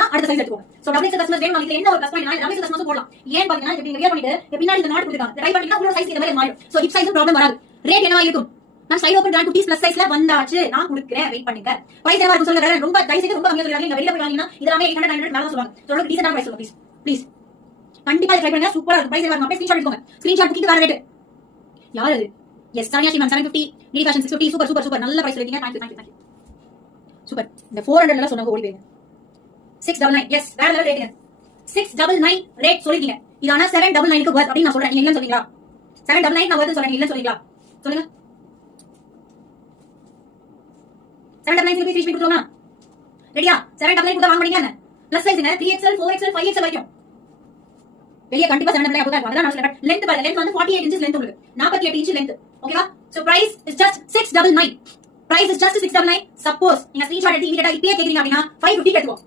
அடுத்த சைஸ் எடுத்துக்கோங்க. So double X customers வேணும் இதுல என்ன ஒரு ப்ளஸ் பாயிண்ட் நான் டபுள் எக்ஸ் கஸ்டமர்ஸ் போடலாம். ஏன் பாத்தீங்கன்னா இப்ப நீங்க வியர் பண்ணிட்டு பின்னாடி இந்த நாட் கொடுத்துருக்காங்க. ட்ரை பண்ணீங்கன்னா உங்களோட சைஸ் இந்த மாதிரி மாறும். சோ ஹிப் சைஸ் ப்ராப்ளம் வராது. ரேட் என்னவா இருக்கும்? நான் சைடு ஓபன் பிராண்ட் குட்டீஸ் பிளஸ் சைஸ்ல வந்தாச்சு. நான் கொடுக்கிறேன். வெயிட் பண்ணுங்க. பிரைஸ் என்னவா இருக்கும் சொல்லுங்க. ரொம்ப டைஸ் ரொம்ப கம்மியா சொல்றாங்க. நீங்க வெளிய போய் வாங்கினா இதெல்லாம் 800 900 மேல தான் சொல்லுவாங்க. சோ ரொம்ப டீசன்ட்டான பிரைஸ் சொல்லுங்க ப்ளீஸ். கண்டிப்பா ட்ரை பண்ணுங்க. சூப்பரா இருக்கும். பிரைஸ் என்னவா இருக்கும்? அப்படியே ஸ்கிரீன்ஷாட் எடுத்துக்கோங்க. ஸ்கிரீன்ஷாட் புக்கிங் வேற ரேட். யார் அது? எஸ் சானியா ஷிமன் 750 நீடி ஃபேஷன் 650 சூப்பர் சூப்பர் சூப்பர் நல்ல பிரைஸ் சொல்றீங்க. Thank you super. இந்த 400 எல்லாம் சொன்னாங்க ஓடி போங்க. 699 எஸ் வேற லெவல் ரேட்டுங்க. 699 ரேட் சொல்லிருக்கீங்க. இது ஆனா 799 க்கு வர்த் அப்படி நான் சொல்றேன். நீங்க இல்லன்னு சொல்றீங்களா? 799 நான் வர்த் சொல்றேன். இல்லன்னு சொல்றீங்களா? சொல்லுங்க. 799 ரூபீஸ் ஃப்ரீ கொடுத்தோமா? ரெடியா? 799 கூட வாங்க முடியுங்க. பிளஸ் சைஸ்ங்க 3XL 4XL 5XL வரைக்கும். வெளிய கண்டிப்பா 799 அப்போ தான் அதான் நான் சொல்றேன். லெந்த் பாருங்க. லெந்த் வந்து 48 inches லெந்த் உங்களுக்கு. 48 inch லெந்த். ஓகேவா? So price is just 699. Price is just 699. Suppose நீங்க ஸ்கிரீன்ஷாட் எடுத்து இமிடியேட்டா இப்பவே கேக்குறீங்க அப்படினா 550 எடுத்துக்கோ.